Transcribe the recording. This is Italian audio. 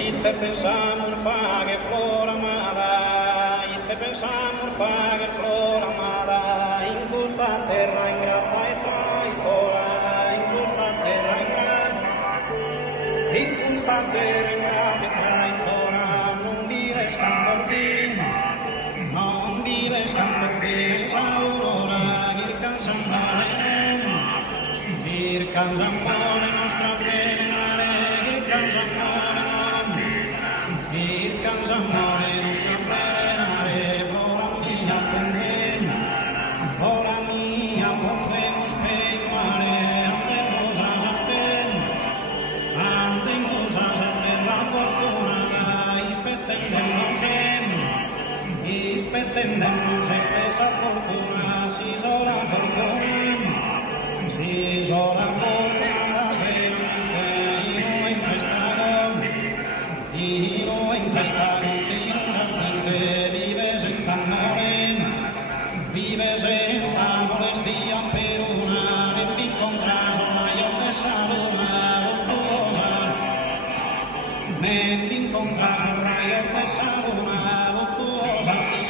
Itte pensamos fa che flor amada, itte pensamos fa che flor amada, in questa terra ingrata e traitora, in questa terra ingrata, in questa terra ingrata e traitora, non vives cantorpin, non vives cantorpin, saurora, gircan s'amore nostra perenare, gircan s'amore nostra perenare, flora mia pensemos peimare, andemos a terra fortunata, ispettendernos esa fortuna, si sola fortuna, si sola fortuna veramente, io in festa che non c'è gente, vive senza molestia per una, ne vi incontraso una io te saluna, lottuosa, ne vi incontraso una io te saluna, lottuosa, ti